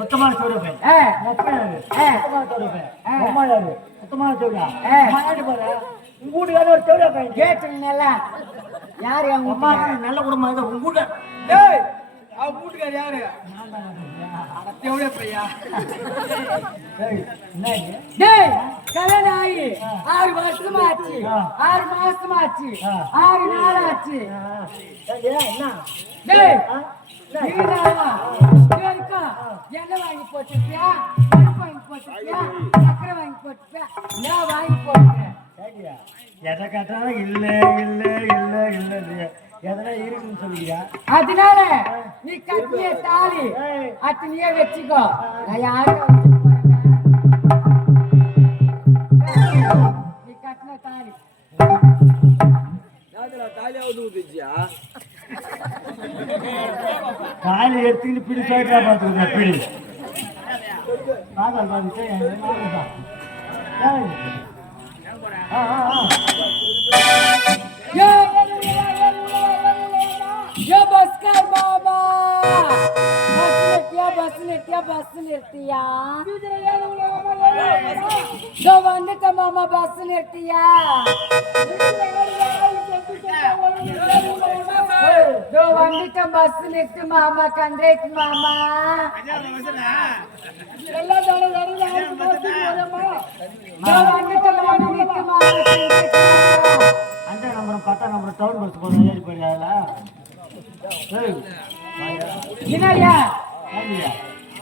சுத்தமான சோறு சுத்தமான சோறா மாடி போற உங்க வீட்டுக்கார ஒரு சோறா பையன் கேட்டுங்கல்ல யாரு அவங்க அம்மா நல்ல குடும்பம் உங்க வீட்டு அவங்க வீட்டுக்கார யாரு தேவையா பையா கல்யாணம் ஆகி 6 வருஷமா ஆச்சு 6 மாசமா ஆச்சு 6 நாள் ஆச்சு என்ன வாங்கி போட்டிருக்கியா பருப்பு வாங்கி போட்டிருக்கியா சக்கரை வாங்கி போட்டிருக்கியா நான் வாங்கி போட்டுக்கிறேன் எதை கேட்டாலும் இல்ல இல்ல இல்ல இல்ல எதனா இருக்குன்னு சொல்லியா அதனால நீ கட்டிய தாலி அத்தனையே வச்சுக்கோ நான் யாரும் நீ கட்டின தாலி தாலி எடுத்துக்கிட்டு பிடி சைட்டா பார்த்துக்கோ பிடி பாதல் பாதிச்சு बस निर्तिया दो वंदित मामा बस निर्तिया दो वंदित बस निर्ति मामा कंद्रेट मामा दो वंदित मामा निर्ति मामा अंटे नंबर पता नंबर टाउन बस போறேன் ஏறி போறியால என்னையா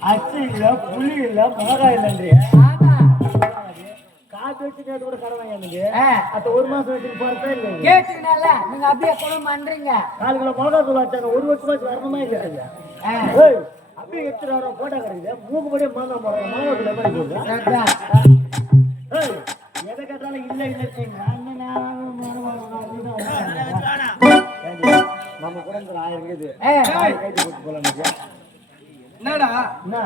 அச்சு இல்ல புளி இல்ல மிளகாய் இல்லன்றி காத்து வச்சுட்டு கூட கடவாங்க எனக்கு அத்த 1 மாசம் வச்சுட்டு போறதே இல்லை கேட்டீங்கல்ல நீங்க அப்படியே கூட பண்றீங்க 4 கிலோ மிளகாய் தூள் வச்சாங்க 1 வருஷமா வரணுமா இல்லையா அப்படியே எடுத்துட்டு வர போட்டா கிடைக்குது மூக்குப்படியே மாந்தா போறாங்க மிளகாய் தூள் எப்படி போகுது எதை கேட்டாலும் இல்லை இல்லை நம்ம கூட 1000 இருக்குது கைட்டு போட்டு போலாம் என்னடா என்ன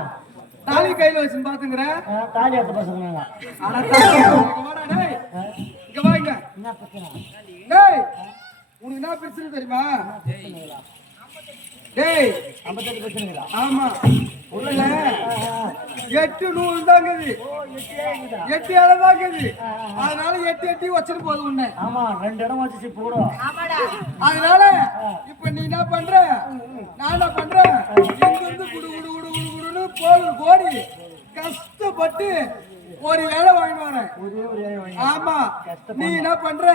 தாலி கையில வச்சு பாத்துங்கற தாலி அத்த பசங்க ஆனா வாடா டேய் இங்க வாங்க என்ன பிரச்சனை டேய் உனக்கு என்ன பிரச்சனை தெரியுமா டேய் 58 பிரச்சனைங்களா ஆமா உள்ள 8 நூல் தாங்குது 8 இலை தாங்குது அதனால 8 வச்சிட்டு போகுது உன்னை ஆமா 2 இடம் வச்சு போடும் அதனால இப்ப நீ என்ன பண்ற நான் என்ன பண்றேன் இங்க இருந்து குடு குடு குடு குடு குடுன்னு கோடி கஷ்டப்பட்டு ஒரு இலை வாங்கிட்டு வரேன் ஆமா நீ என்ன பண்ற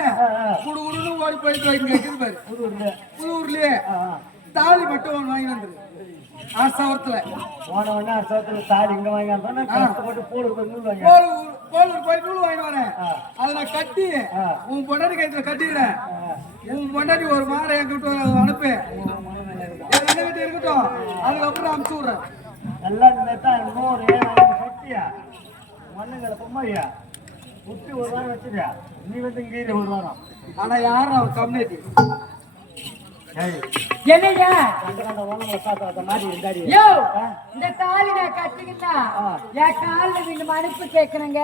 குடு குடுன்னு ஓடி போயிட்டு இங்க இருக்குது பாரு புது ஊர்லயே தாலி மட்டும் வாங்கி வந்துரு அரசவரத்துல போன உடனே அரசவரத்துல தாலி இங்க வாங்கி வந்தோம்னா கஷ்டப்பட்டு போலூர் போய் நூல் வாங்கி வரேன் அதை நான் கட்டி உன் பொண்டாட்டி கைத்துல கட்டிடுறேன் உன் பொண்டாட்டி ஒரு மாலை என்கிட்ட அனுப்பு என்கிட்ட இருக்கட்டும் அதுக்கப்புறம் அனுப்பிச்சு விடுறேன் எல்லாம் இன்னொரு கட்டியா மண்ணுங்களை பொம்மையா விட்டு 1 வாரம் வச்சிருக்கியா நீ வந்து இங்கே 1 வாரம் ஆனா யாரும் அவர் கம்யூனிட்டி என்னையா மாடி இந்த தாலி நான் கட்டிக்கிட்டா என் காலில் நீங்க மனுப்பு கேட்கணுங்க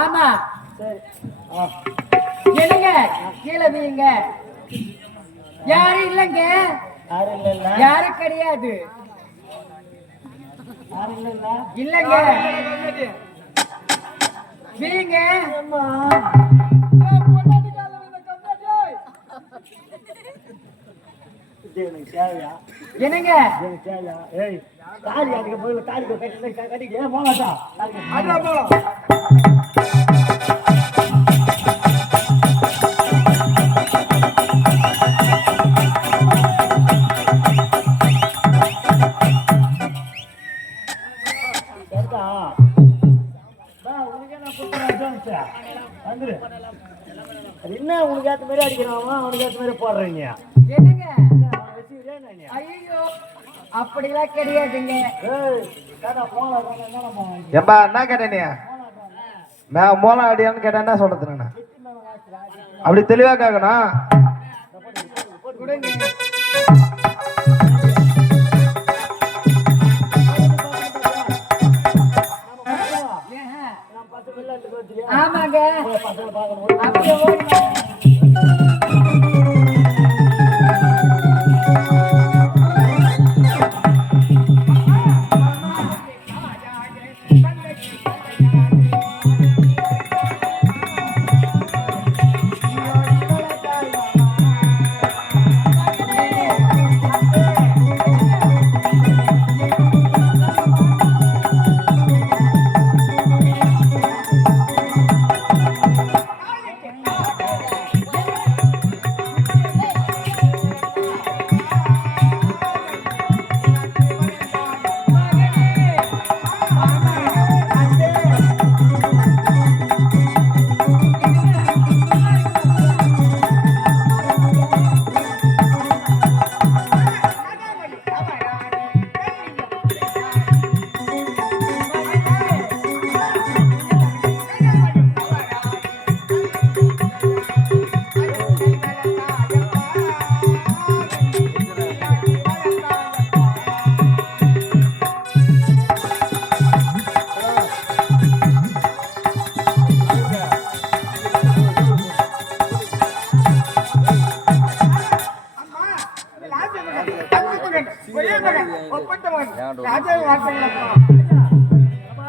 ஆமா என்னங்க கீழே வீங்க யாரும் இல்லைங்க யாரும் கிடையாது இல்லைங்க வீங்க என்னங்க தாலி அதுக்கு போய் தாலி கட்டிக்க போகாட்டா என்ன உனக்கு ஏற்ற மாதிரி அடிக்கிறான் அவனுக்கு ஏற்ற மாதிரி போடுறீங்க என்னங்க ஐயோ அப்படிலாம் கிடையாதுங்க ஏம்பா என்ன கேட்டேன் நான் மோளம் அடியான்னு கேட்டேன் என்ன சொல்றது நான் அப்படி தெளிவா கேட்கணும் ஆமாங்க அப்படியே ஓடி ராஜா வார்த்தைங்களப்பா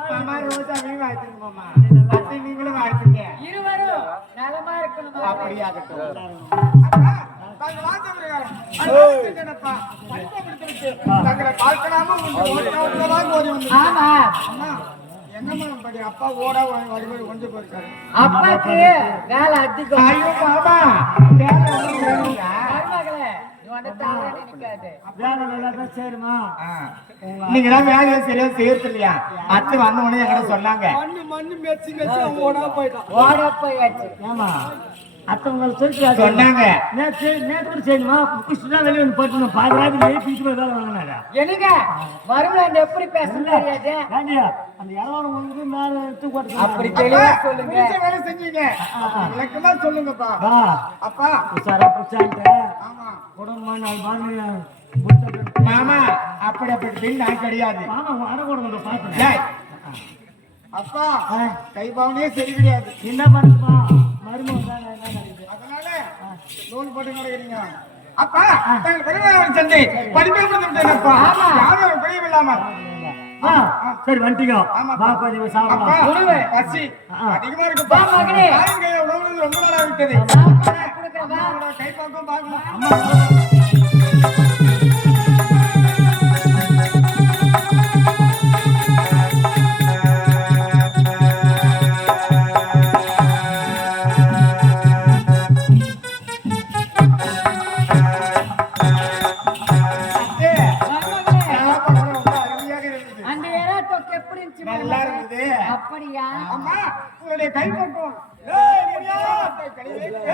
மாமா ரோஜா நீங்க ஆயிடுங்க மாமா அத்தை நீங்களும் ஆயிடுங்க இருவரும் நலமா இருக்கணும் அப்படியாகட்டும் ஆமா என்னம்மா படி அப்பா ஓட வடிவடி கொஞ்சம் போயிருக்காரு அப்பாக்கு வேலை அதிகம் ஐயோ மாமா வேலை மருமகளே நீ உன்னை தவறா நினைக்காது வேலை நல்லா தான் சரிம்மா. நீங்க தான் வேலையை சரியா செய்யறது இல்லையா அத்து வந்த உடனே என்கிட்ட சொன்னாங்க மண்ணு மெச்சி மெச்சி ஓடா போயிட்டான் ஓட போயாச்சு ஏமா அத்தவங்களை சொல்லிட்டு சொன்னாங்க நேற்று கூட செய்யணுமா குடிச்சுதான் வெளியே வந்து போட்டு பாதுகாப்பு பிடிச்சு போய் வேலை வாங்கினாரா என்னங்க மருமகன் எப்படி பேச தெரியாது ஏண்டியா அந்த இளவரம் வந்து மேலே எடுத்து போட்டு அப்படி தெளிவா சொல்லுங்க பிடிச்ச வேலை செஞ்சீங்க எனக்குலாம் சொல்லுங்கப்பா அப்பா சாரா புடிச்சான்ட்டு ஆமா குடும்பமா நாலு பாரு மாமா அப்படி அப்படி நான் கிடையாது மாமா அரை கொடுங்க பார்த்தேன் டேய், அப்பா கை பாவனையே சரி கிடையாது என்ன பண்ணுப்பா மருமகன் தான் என்ன கிடைக்குது அதனால லோன் போட்டு நடக்கிறீங்க அப்பா தங்கள் பெரியவரை சந்தை படிப்பை கொடுத்துட்டேனப்பா யாரும் ஒரு பெரிய இல்லாம சரி வந்துட்டீங்க ஆமா. வா கொஞ்சம் அப்பா சாப்பிடலாம் பசி அதிகமா இருக்குப்பா வா, மகனே. யாரும் கையில உணவு ரொம்ப நாளா விட்டது கொடுக்குறேன் வா. அம்மாவோட கை பக்கம் பார்க்கணும் அத்தே, மருமகளே, சாப்பாடு ரொம்ப அருமையாக இருந்தது அந்த எறா தொக்கு எப்படி இருந்துச்சு நல்லா மருமகளே? இருந்தது அப்படியா அம்மா உங்களுடைய கை பக்கம் ஏய் முடியா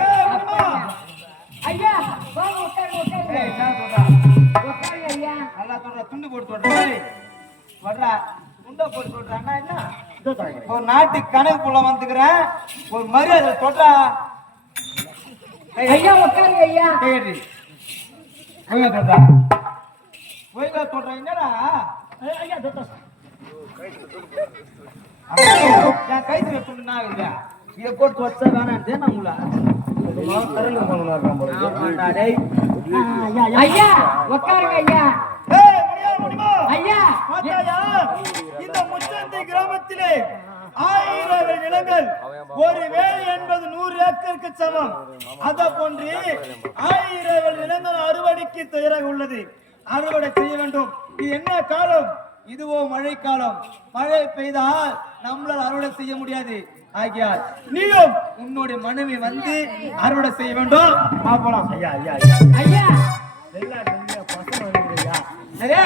ஏய் அம்மா ஐயா வாங்க உட்காருங்க உட்காருங்க ஏய் நான் சொல்றா உட்காருங்க ஐயா நல்லா சொல்றா துண்டு போட்டு சொல்றா வர்றா துண்டை போட்டு சொல்றான்னா என்ன ஒரு நாட்டுக்கு கணக்குள்ள வந்துக்கிறேன் ஒரு மரியாதை சொல்றா ஐயா உட்காருங்க ஐயா கேடி ஒய்யா சொல்றா ஒய்யா சொல்றா என்னடா ஐயா தொட்டா நான் கைத்துல துண்டுனா இல்லையா இதை போட்டு வச்சா வேணாம் தேனா உங்கள ஆமாடா டேய் ஐயா உட்காருங்க ஐயா ஏய் முடியா முடியுமா ஐயா மாதாயா இந்த முச்சந்தி கிராமத்திலே 1000 நிலங்கள் ஒரு வேலி என்பது 100 ஏக்கருக்கு சமம் அத போன்று 1000 நிலங்கள் அறுவடைக்கு தயாராக உள்ளது அறுவடை செய்ய வேண்டும் இது என்ன காலம் இதுவோ மழைக்காலம் மழை பெய்தால் நம்மளால் அறுவடை செய்ய முடியாது ஆகியால் நீயும் உன்னுடைய மனைவி வந்து அறுவடை செய்ய வேண்டும் போலாம் ஐயா ஐயா ஐயா ஐயா வெளிநாட்டுல பசங்க வந்துருக்குதுயா சரியா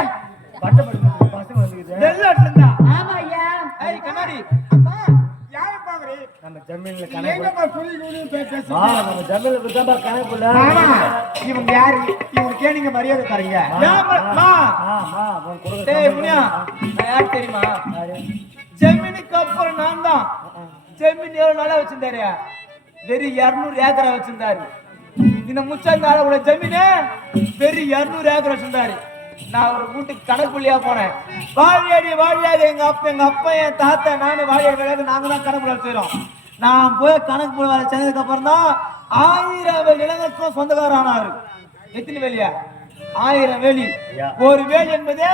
பட்டப்படி பசங்க வந்துருக்குது வெளிநாட்டுல இருந்தா ஆமா ஐயா ஏய் கண்ணாடி அப்பா யார பாக்குறே நம்ம ஜமீன்ல கணக்கு எங்கப்பா புலி புலி பேச நம்ம ஜமீன்ல விட்டாம்பா கணக்குல இவங்க யாரு இவங்க நீங்க மரியாதை தரீங்க டேய் முனியா நான் யார் தெரியுமா ஜமீனுக்கு அப்புறம் நான் தான் ஜமீன் எவ்வளவு நாளா வச்சிருந்தாரு வெறும் 200 ஏக்கரா வச்சிருந்தாரு இந்த முச்சாந்தால உள்ள ஜமீனு வெறும் 200 ஏக்கர் வச்சிருந்தாரு நான் ஒரு வீட்டுக்கு கணக்குள்ளியா போனேன் வாழியாடி வாழியாது எங்க அப்பா என் தாத்தா நானும் வாழியாடி வேலையாக நாங்க தான் கணக்கு செய்யறோம் நான் போய் கணக்கு போய் வேலை செஞ்சதுக்கு அப்புறம் தான் 1000 நிலங்களுக்கும் சொந்தக்காரர் ஆனாரு எத்தனை வேலியா 1000 வேலி ஒரு வேலி என்பது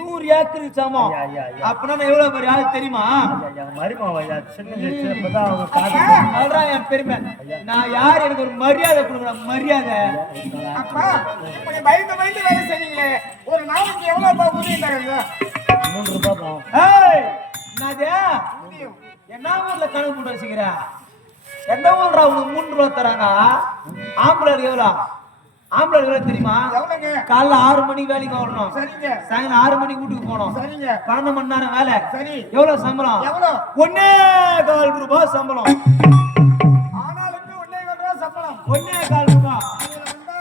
100 ஏக்கருக்கு சமம் அப்படின்னா எவ்வளவு பெரிய ஆளு தெரியுமா அதுதான் என் பெருமை நான் யார் எனக்கு ஒரு மரியாதை கொடுக்குறேன் மரியாதை அப்பா இப்படி பயந்து பயந்து வேலை செய்வீங்களே ஒரு நாளைக்கு எவ்வளவு உதவி தராங்க 3 ரூபாய் போகும் ஏய் என்னது என்ன ஊர்ல கணக்கு போட்டு வச்சுக்கிற எந்த ஊர்ல உனக்கு 3 ரூபாய் தராங்க ஆம்பளை எவ்வளவு ஆம்பளை எவ்வளவு தெரியுமா காலைல 6 மணிக்கு வேலைக்கு வரணும் சாயங்காலம் 6 மணிக்கு வீட்டுக்கு போகணும் 12 மணி நேரம் வேலை சரி எவ்வளவு சம்பளம் 1.25 ரூபாய் சம்பளம் ஆனாலுக்கு 1.25 ரூபாய் சம்பளம் 1.25 ரூபாய்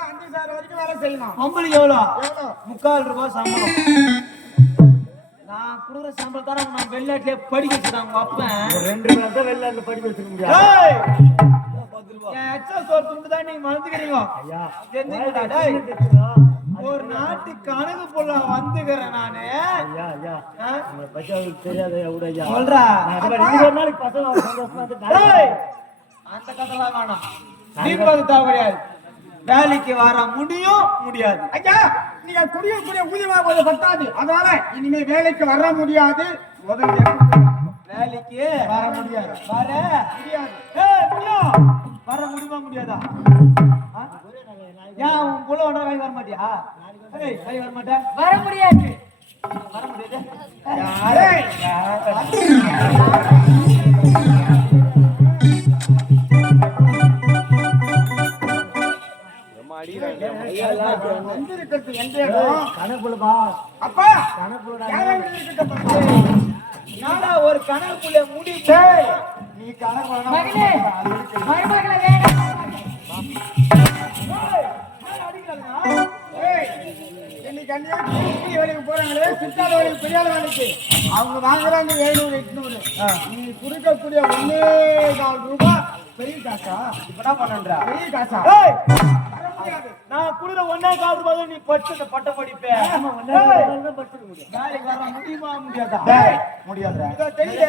5 சார் வரைக்கும் வேலை செய்யணும் பொம்பளை எவ்வளவு 3.25 ரூபாய் சம்பளம் நான் குடுற சம்பளம் தான நான் வெளிநாட்டுல படிக்க வச்சுட்டான் உங்க அப்பன் 2 பேர் தான் வெளிநாட்டுல படிக்க வச்சிருக்க முடியாது நீங்க மறந்துக்கிறீங்க ஒரு நாட்டு கணக்கு போல வந்துக்கிறேன் நானு தெரியாது சொல்றா ஒரு நாளைக்கு பசங்க சந்தோஷமா அந்த கதைலாம் வேணாம் தீபது தேவையாது வேலைக்கு வர முடியும் முடியாது ஐயா நீங்க குடியக்கூடிய ஊதியமா கொஞ்சம் பத்தாது. அதனால இனிமே வேலைக்கு வர முடியாது. முதல்ல வேலைக்கு வர முடியாது. வர முடியாது. முடியும். வர முடியுமா முடியாதா? ஏன் உன் புள்ள ஒன்றா வேலைக்கு வர மாட்டியா? வேலைக்கு வர மாட்டேன். வர முடியாது. வர முடியாது. வந்திருக்கிறது எந்த இடம்? கணக்குள்ளப்பா அப்பா கணக்குள்ள நாடா ஒரு கணக்குள்ள முடி நீ கணக்கு மகனே மருமகளை வேணும். இன்னைக்கு அன்னைக்கு கூலி வேலைக்கு போறாங்களே, சித்தாத வேலைக்கு, பெரியாத வேலைக்கு அவங்க வாங்குறாங்க 700 800. நீ கொடுக்கக்கூடிய 1.25 ரூபாய் பெரிய காசா? இப்பதான் பண்ணன்றா பெரிய காசா? வர முடியாது. நான் குடுற 1.25 ரூபாய் நீ படிச்ச பட்ட படிப்பே வேலைக்கு வர முடியுமா முடியாதா? முடியாதுடா. இதோ தெரியல.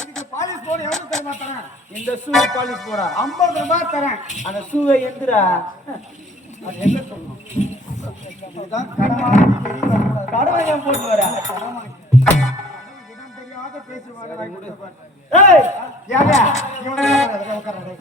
இதுக்கு பாலிஷ் போட எவ்வளவு தெரியுமா தரேன்? இந்த ஷூ பாலிஷ் போடா 50 ரூபாய் தரேன். அந்த ஷூவை எந்திரா அது என்ன சொல்லணும்? இதுதான் கடமாடி பெரிய வரக்கூடாது. கடவை ஏன் போட்டு வர இடம் தெரியாத பேசுவாங்க. ஏய் யாரு இவனை உட்கார்றாரு.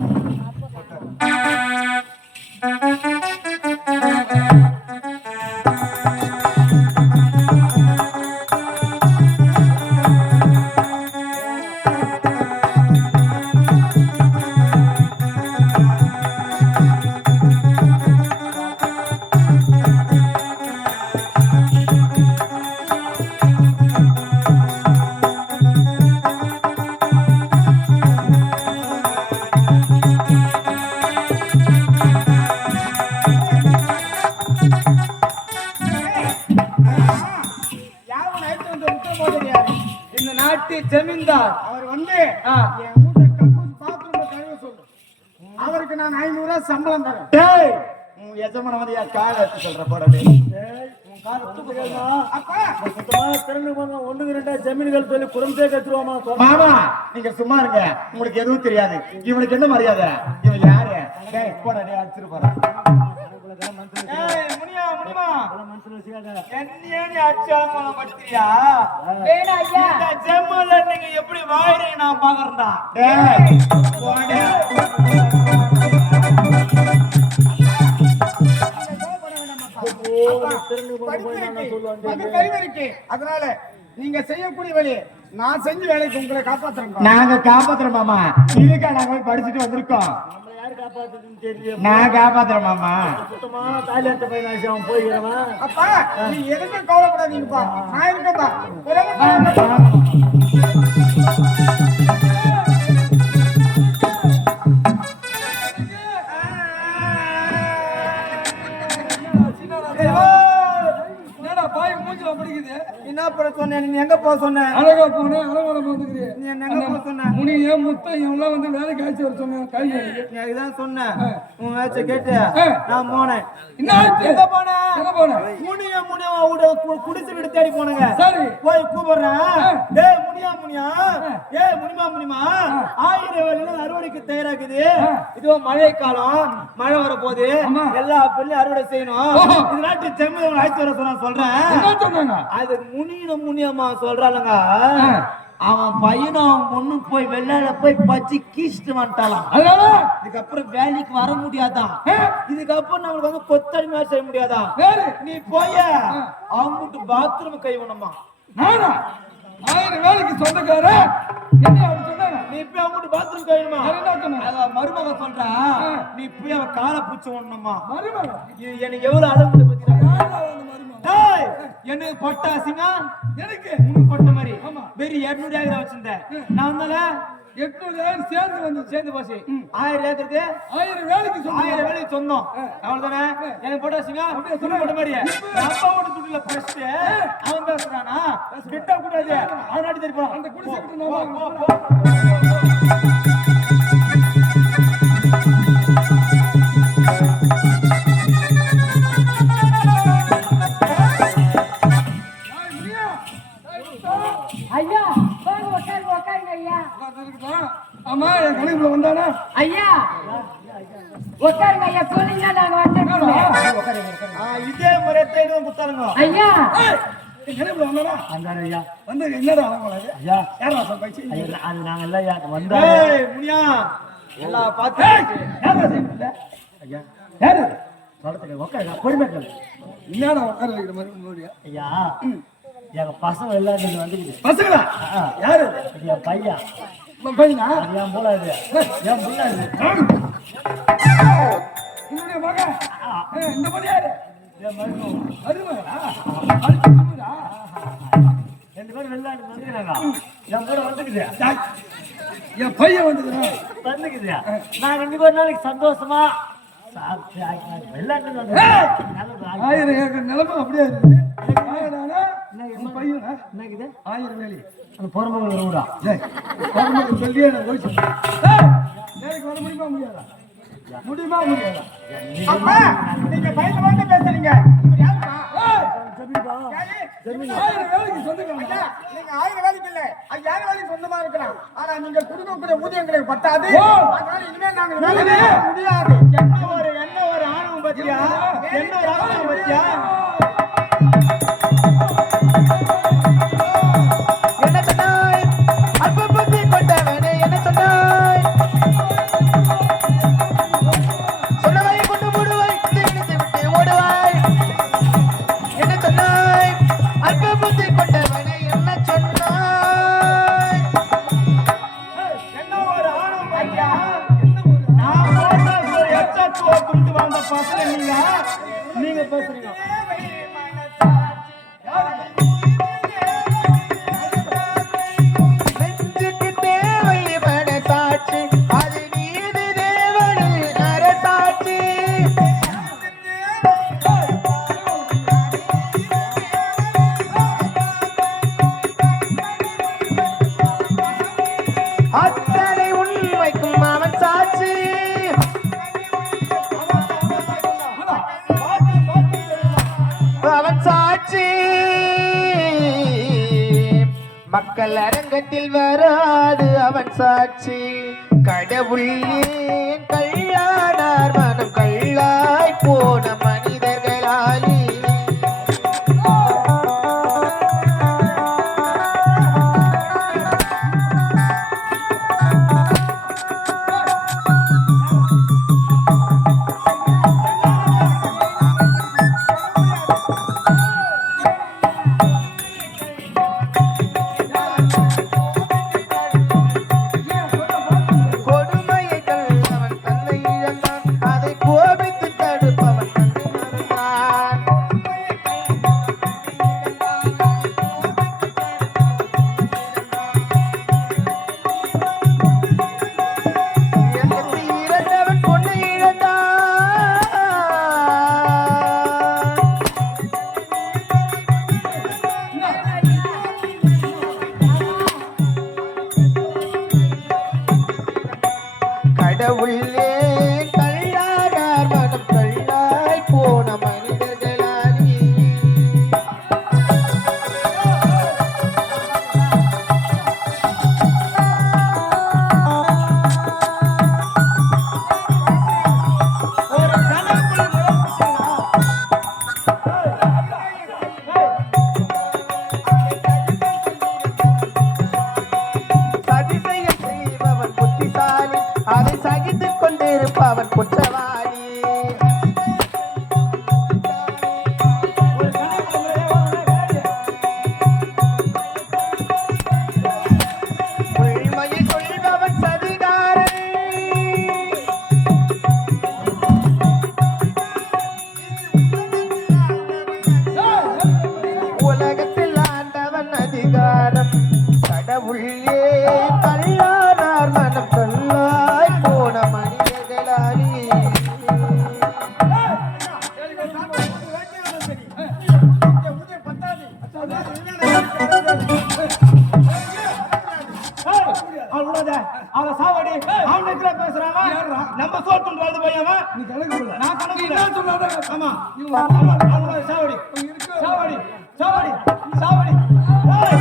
இந்த நாட்டு ஜமீன்தார் அவர் வந்து ஆ. என் வீட்டை கக்கூஸ் பாத்ரூம் கழுவ சொல்லு. அவருக்கு நான் 500 ரூபாய் சம்பளம் தரேன். டேய் உன் எஜமான வந்து என் காலை எடுத்து சொல்ற போடவே. உன் கால தூக்குறேன்னா அப்பா சுத்தமா திறந்து போங்க. 1-2 ஜமீன்கள் சொல்லி குடும்பத்தே கத்துருவாமா மாமா நீங்க சும்மா இருங்க. உங்களுக்கு எதுவும் தெரியாது. இவனுக்கு என்ன மரியாதை? இவன் யாரு? டேய் போடா டேய் அடிச்சிட்டு போறேன். ஏய் முனியா முனிமா மனசுல வச்சுக்காத என்னையே நீ அச்சாமல படுத்தியா வேணும் ஐயா. இந்த ஜெம்மல நீங்க எப்படி வாயிரீங்க நான் பாக்குறேன்டா டேய் போடா. அதனால நீங்க செய்யக்கூடிய வேலையை நான் செஞ்ச வேலைக்கு உங்களை காப்பாத்துறேன். நாங்க காப்பாத்துறோம் மாமா. இதுக்கா நாங்க போய் படிச்சுட்டு வந்திருக்கோம். நம்மள யாரு காப்பாத்துறதுன்னு தெரியல நான் காப்பாத்துறேன் மாமா. சுத்தமான தாலியாட்ட பையன் அவன் போயிடுறவன் அப்பா நீ எதுக்கும் கவலைப்படாதீங்கப்பா. நான் இருக்கேன்ப்பா. என்னடா பாய் மூஞ்சில பிடிக்குது? என்ன பண்ண சொன்ன நீ எங்க போக சொன்ன அழகா போனேன், அழகான போந்துக்கிறீ. நீ என்ன எங்க போக சொன்ன முனிய முத்தம் இவெல்லாம் வந்து வேலைக்கு அழைச்சி வர சொன்னேன். கை நீ அதுதான் சொன்ன உன் மேட்ச கேட்டு நான் போனேன் என்ன ஆச்சு? எங்க போன எங்க போனேன்? முனிய முனியா குடிச்சு வீடு தேடி போனங்க சரி போய் கூப்பிடுறேன். டேய் முனியா முனியா ஏய் முனிமா முனிமா 1000 வேலையில அறுவடைக்கு தயாராக்குது. இதுவோ மழை காலம், மழை வர போது எல்லா பெண்ணையும் அறுவடை செய்யணும். இது நாட்டு செம்ம ஆயிரத்தி வர சொன்ன சொல்றேன். என்ன சொன்னாங்க? அது முனியம்மா சொல்றாளுங்க. அவன் பையனும் அவன் பொண்ணும் போய் வெள்ளால போய் பச்சு கீச்சிட்டு வந்துட்டாலாம். அதனால இதுக்கப்புறம் வேலைக்கு வர முடியாதான். இதுக்கப்புறம் நம்மளுக்கு வந்து கொத்தடிமையா செய்ய முடியாதான். வேறு நீ போய் அவங்க பாத்ரூம் கை வேணுமா? நானா 1000 வேலைக்கு சொந்தக்கார என்ன அப்படி சொன்னாங்க? நீ போய் அவங்க பாத்ரூம் கை வேணுமா? என்ன சொன்னாங்க? அத மருமக சொல்றா. நீ போய் அவ காலை பூச்சி ஒண்ணுமா? மருமக எனக்கு எவ்வளவு அளவு பத்தியா? யாரா வந்து மருமக? டேய் எனக்கு பட்டாசிங்க எனக்கு உனக்கு பட்ட மாதிரி ஆமா. வெறும் 200 ஏக்கர் வச்சிருந்தேன். நான் வந்தால 800,000 சேர்ந்து வந்து சேர்ந்து போச்சு 1000 ஏக்கருக்கு 1000 வேலைக்கு 1000 சொன்னாங்க. வேலைக்கு சொந்தம். அவ்வளவுதானே? எனக்கு போட்டாசிங்க உனக்கு பட்ட மாதிரி அப்பாவோட துட்டுல பிரஸ்ட் அவன் பேசுறானா? கிட்ட கூடாது அவன் நாட்டி தெரியும் போறான். அந்த குடிசை கிட்ட நான் போ, போ, போ. ஐயா வாங்க உட்காருங்க ஐயா. ஆமா என் கணக்குல வந்தானா? ஐயா உட்காருங்க ஐயா சொன்னீங்க நான் வந்துட்டேன். இதே மாதிரி எத்தனை இதுவும் குத்தாருங்க ஐயா நினைவு வந்தடா அந்தாரு ஐயா வந்து என்னடா அவங்களது ஐயா யாரா சொல்ல பைச்சி ஐயா, அது நாங்க எல்லாம் ஐயா வந்தா முனியா எல்லாம் பார்த்து யாரா செய்யல ஐயா யாரு சொல்றதுக்கு உட்காருங்க பொறுமையா என்னடா உட்கார வைக்கிற மாதிரி முன்னாடியா ஐயா எங்க பசங்க எல்லாரும் வந்துக்குது பசங்களா யாரு இது என் பையன் பையனா அது என் புள்ள இது என் புள்ள இது உன்னுடைய மகன் இந்த மாதிரி யாரு என் மருமகன். அருமையா ரெண்டு பேரும் வெளிநாட்டு வந்துக்கிறாங்க என் கூட வந்துக்குது என் பையன் வந்ததுனா வந்துக்குது நான் ரெண்டு பேரும் நாளைக்கு சந்தோஷமா சாப்பிட்டு வெளிநாட்டு வந்து ஆயிரம் ஏக்கர் நிலமை அப்படியே இருக்குது ஆயிரம்னா உன் பையனா என்னக்குது 1000 வேலி அந்த பொறுமகள் விடா கவர்மெண்ட் சொல்லியே நான் போய் சொன்னேன் நேருக்கு வர முடியுமா முடியாதா முடியுமா முடியாதா அப்பா நீங்க பயந்து வந்து பேசுறீங்க இவர் யாருமா 1000 வேலைக்கு சொந்தக்காரனா நீங்க 1000 வேலைக்கு இல்ல 5000 வேலைக்கு சொந்தமா இருக்கலாம் ஆனா நீங்க கொடுக்கக்கூடிய ஊதியம் எங்களுக்கு பத்தாது அதனால இனிமே நாங்க வேலை செய்ய முடியாது என்ன ஒரு ஆணவம் பத்தியா என்ன ஒரு ஆணவம் பத்தியா என்ன சொன்னாய் அற்ப புத்தி கொண்டவனே என்ன சொன்னாய் சொன்னவை கொண்டு மூடுவாய் திணித்து விட்டு ஓடுவாய் என்ன சொன்னாய் அற்ப புத்தி கொண்டவனே என்ன சொன்னாய் என்ன ஒரு ஆணவம் பத்தியா நான் போட்ட எச்சத்துவ கொண்டு வந்த பசங்க நீங்க பேசுறீங்க நெஞ்சுக்கு தேவை மனசாட்சி அது நீதி தேவனின் அரசாட்சி அத்தனை உண்மைக்கும் அவன் சாட்சி அவன் சாட்சி மக்கள் அரங்கத்தில் வராது அவன் சாட்சி கடவுள் ஏன் கள்ளானார் மனம் கள்ளாய் போன மனிதர்களாலே கொடுமையை கண்டவன் தன்னை இழந்தான் அதை கோபித்து தடுப்பவன் தன்னை மறந்தான் இயக்கத்தில் இறந்தவன் பொண்ணை இழந்தான் கடவுளே கள்ளானார் மனம் கள்ளாய் போன மனிதர்களாலே சதி செய்ய செய்பவன் புத்திசாலி அதை சகித்துக் கொண்டிருப்பவன் குற்றவாளி உண்மையை சொல்பவன் சதிகாரன் உலகத்தில் ஆண்டவன் அதிகாரம் கடவுளே கள்ளானார் மனம் கள்ளாய் போன மனிதர்களாலே அவன் சாவடி அவனுக்குள்ள பேசுறாங்க நம்ம சோத்து வாழ்ந்து பையன் நீ கணக்கு போட நான் கணக்கு நீ இல்ல. என்ன சொன்னாத ஆமா இவன் அவன் சாவடி இருக்கு சாவடி சாவடி சாவடி ஏய்!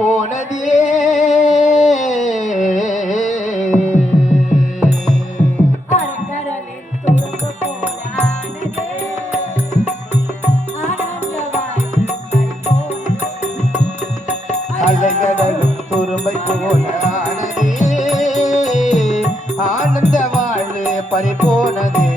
போனதே அறக்கடலில் துரும்பு போல ஆனதே ஆனந்தவாய் அலைகடலும் துரும்பை போல ஆனதே ஆனந்த வாழ்வு பறிபோனதே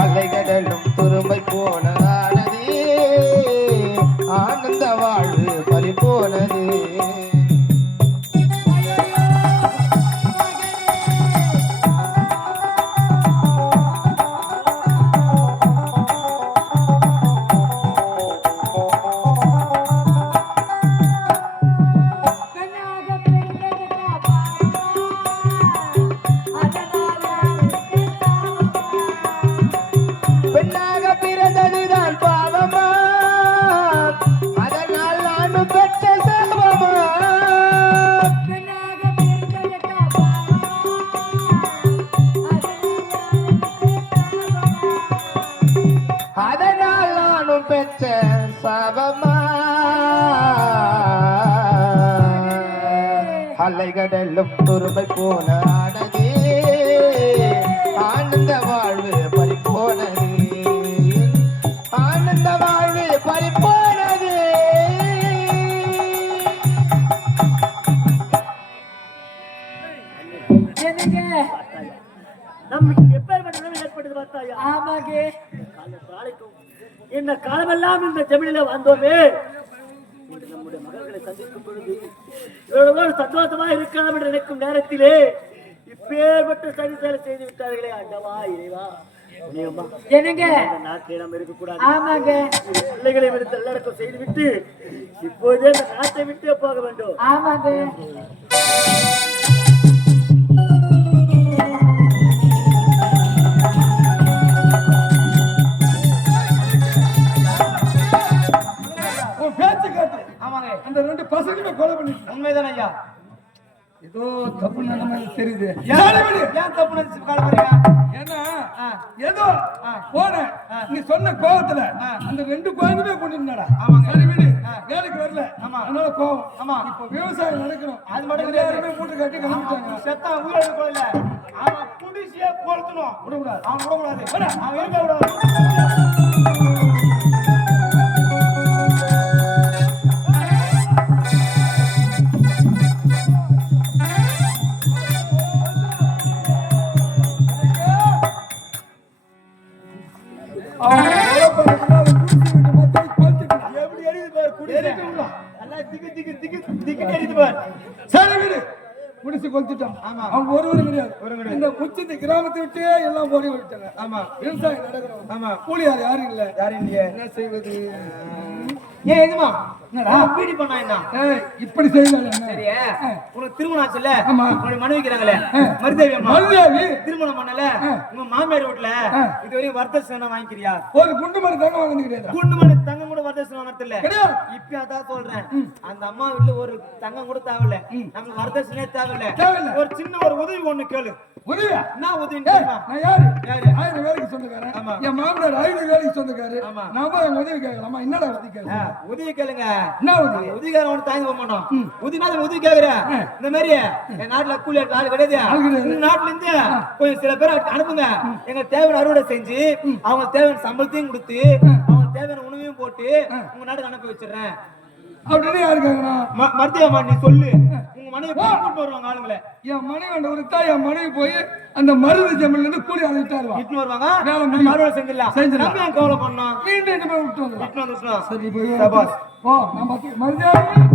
அலைகடலும் துரும்பை போனதானதே ஆனந்த வாழ்வு பறிபோனதே பெண்ணாக பிறந்ததுதான் பாவமா அதனால் நானும் பெற்ற சாபமா அதனால் நானும் பெற்ற சாபமா அலைகடலும் துரும்பை போன ஆனதே ஆனந்த வாழ்வு பறிபோனது ஆனந்த வாழ்வு பறிபோனது நமக்கு எப்பேற்பட்ட நிலைமை ஏற்பட்டது பார்த்தாயா? ஆமாங்க இந்த காலமெல்லாம் இந்த ஜமீனில வந்தோமே இன்று நம்முடைய மகள்களை சந்திக்கும் பொழுது இவர்களோடு சந்தோஷமா இருக்கலாம் என்று நினைக்கும் நேரத்திலே இப்பேற்பட்ட சரி செயலை செய்து விட்டார்களே ஆண்டவா இறைவா புண்ணியம்மா. என்னங்க இந்த நாட்டை நாம் இருக்கக்கூடாது. ஆமாங்க பிள்ளைகளை விடுத்து நல்லடக்கம் செய்துவிட்டு இப்போதே இந்த நாட்டை விட்டே போக வேண்டும். ஆமாங்க உன் பேச்சு கேட்டு ஆமாங்க அந்த ரெண்டு பசங்களுமே கொலை பண்ணிட்டு உண்மைதானே ஐயா ஏதோ தப்பு நடந்த மாதிரி தெரியுது ஏன் தப்பு நினைச்சு காலப்படுறீங்க ஏன்னா ஏதோ போனேன் நீ சொன்ன கோவத்துல அந்த ரெண்டு குழந்தையுமே கொண்டு இருந்தாடா சரி விடு வேலைக்கு வரல அதனால கோவம் ஆமா இப்ப விவசாயம் நடக்கணும் அது மட்டும் எல்லாருமே மூட்டை கட்டி கிளம்பிட்டாங்க செத்தா உயிரோடு கொள்ளல அவன் குடிசியே கொளுத்தணும் விடக்கூடாது அவன் விடக்கூடாது அவன் இருக்க விடாது எப்படி எரியுது பாரு குடிசை நல்லா திக்கு திக்கு திக்கு திக்கு எரியுது பாரு சரி விடு குடிச்சு கொளுத்துட்டான் அவன் ஒருவரும் கிடையாது இந்த முச்சந்தி கிராமத்தை விட்டே எல்லாம் போடி விட்டாங்க ஆமா விவசாயம் நடக்கணும் ஆமா கூலியார் யாரும் இல்ல யாரும் இல்லையே என்ன செய்வது ஏன் எதுமா என்னடா பீடி பண்ணா என்ன இப்படி செய்யலாம் என்ன சரியா உனக்கு திருமணம் ஆச்சுல்ல ஆமா. உன்னுடைய மனைவி இருக்கிறாங்களே மருதேவி அம்மா மருதேவி திருமணம் பண்ணல உங்க மாமியார் வீட்டுல இதுவரையும் வரதட்சணை வாங்கிக்கிறியா ஒரு குண்டு மணி தங்க வாங்கினது கிடையாது குண்டு மணி தங்கம் கூட வரதட்சணை வாங்கறது இல்ல கிடையாது இப்ப அதான் சொல்றேன் அந்த அம்மா வீட்டுல ஒரு தங்கம் கூட தேவையில்ல நமக்கு வரதட்சணையே தேவையில்ல தேவையில்ல. ஒரு சின்ன ஒரு உதவி ஒண்ணு கேளு உதவியா என்ன உதவி நான் யாரு 1000 வேலைக்கு சொந்தக்காரன் ஆமா. என் மாமனார் 500 வேலைக்கு சொந்தக்காரு ஆமா. நாம என் உதவி கேட்கலாமா என்னடா உதவி கேட்கலாம் உதவி கேளுங்க என்ன உதவி உதவிக்காரன் ஒண்ணு தாங்கி போக மாட்டோம் உதவினா உதவி கேக்குற இந்த மாதிரி என் நாட்டுல கூலி ஆட்கள் ஆள் கிடையாது ஆள் கிடையாது. இந்த நாட்டுல இருந்து கொஞ்சம் சில பேர் அனுப்புங்க எங்க தேவையான அறுவடை செஞ்சு அவங்க தேவையான சம்பளத்தையும் கொடுத்து அவங்க தேவையான உணவையும் போட்டு உங்க நாட்டுக்கு அனுப்பி வச்சிடுறேன் அப்படின்னு யாரு கேக்குறான்? மருத்துவமா நீ சொல்லு. உங்க மனைவி கூப்பிட்டு வருவாங்க ஆளுங்களே. என் மனைவி ஒருத்தா என் மனைவி போய் அந்த மருது ஜமல்ல இருந்து கூலி அழைச்சிட்டு வருவா. இட்டு வருவாங்க. வேலை நம்ம முடியும். அறுவடை செஞ்சிடலாம். செஞ்சிடலாம். நம்ம ஏன் கவலை பண்ணோம்? மீண்டும் இனிமே விட்டு வந்துடலாம். இட்டு வந்துட்டோம். சரி போய் சபாஸ். ஓ நம்ம மருதாணி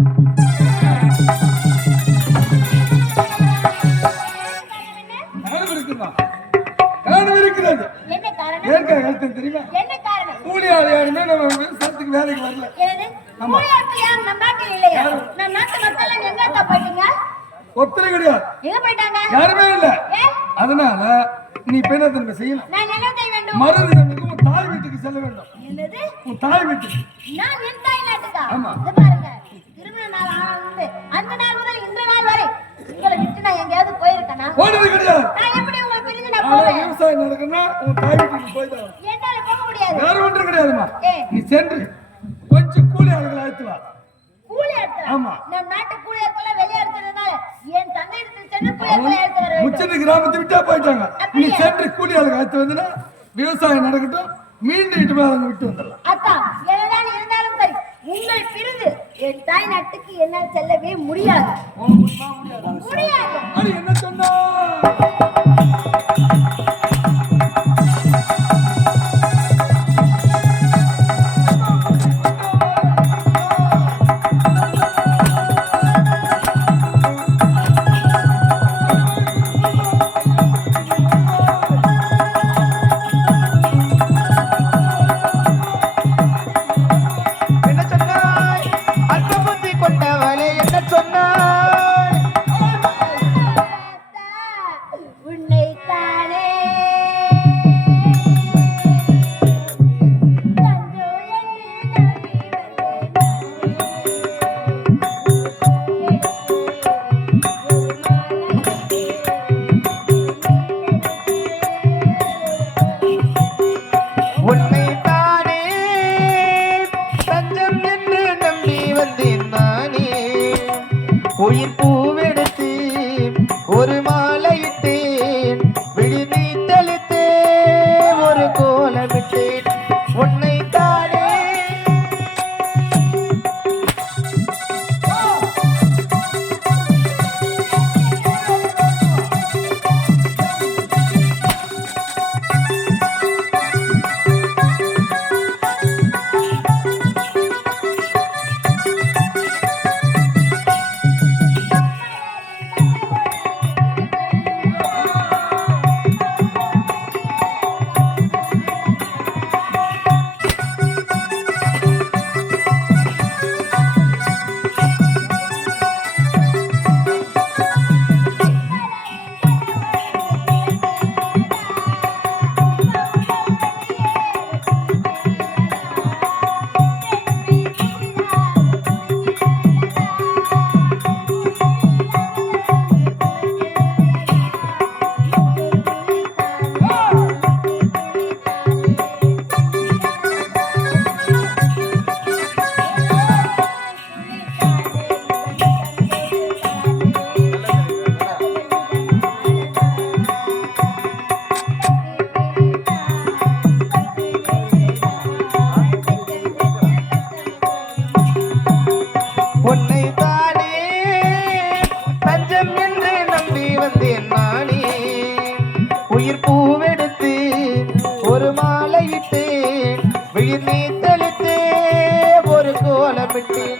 இருக்கிறது. என்ன காரணம்? ஏற்க எழுத்து தெரியுமா? என்ன காரணம்? கூலி ஆள் யாருமே நம்ம விவசாயத்துக்கு வேலைக்கு வரல. என்னது? கூலியாட்கள் யாரும் நம்ம நாட்டில் இல்லையா? நம்ம நாட்டு மக்கள் எல்லாம் எங்க அக்கா போயிட்டீங்க? ஒருத்தரும் கிடையாது. எங்க போயிட்டாங்க? யாருமே இல்ல. ஏன்? அதனால நீ இப்ப என்ன திரும்ப செய்யணும்? நான் என்ன செய்ய வேண்டும்? மருது ஜமலுக்கு உன் தாய் வீட்டுக்கு செல்ல வேண்டும். என்னது? உன் தாய் வீட்டுக்கு. நான் என் தாய் நாட்டுக்கா? ஆமா. இது பாருங்க, திருமண நாள் ஆனது அந்த நாள் முதல் இந்த நாள் வரை உங்களை விட்டு நான் எங்கேயாவது போயிருக்கேனா? போனது கிடையாது. நான் எப்படி உங்களை பிரிஞ்சு நான் ஆனா போவேன்? விவசாயம் நடக்குன்னா உன் தாய் வீட்டுக்கு போய்தான். என்னால போக முடியாது. வேற ஒன்றும் கிடையாதுமா. ஏன்? நீ சென்று கொஞ்சம் கூலி ஆளுகளை அழைத்து வா. கூலியாட்கள்? ஆமா. நம் நாட்டு கூலியாட்களை வெளியே எடுத்ததுனால என் தந்தையிடத்தில் சென்று கூலியாட்களை எடுத்து வர வேண்டும். முச்சத்து கிராமத்தை விட்டா போயிட்டாங்க. நீ அப்படியா? சென்று கூலி ஆளுகளை அழைத்து வந்தனா விவசாயம் நடக்கட்டும். மீண்டும் இட்டு மேல விட்டு வந்துடலாம். அக்கா, என்னதான் இருந்தாலும் சரி, உங்கள் பிரிந்து என் தாய் நாட்டுக்கு என்னால் செல்லவே முடியாது. முடியாது. அடி என்ன சொன்னா? என்ன சொன்னாய்? அற்ப புத்தி கொண்டவளே என்ன சொன்னாய்? உன்னைத்தானே தஞ்சோ என்று நம்பி உன்னைத்தானே தஞ்சம் என்று நம்பி வந்தேன் நானே. உயிர் பூவெடுத்து ஒரு மாலையிட்டேன், விழி நீ தெளித்தே ஒரு கோலமிட்டேன். உன்னைத்தானே உன்னைத்தானே தஞ்சம் என்று நம்பி வந்தேன் நானே. உயிர் பூவெடுத்து ஒரு மாலையிட்டேன், விழி நீ தெளித்தே ஒரு கோலமிட்டேன்.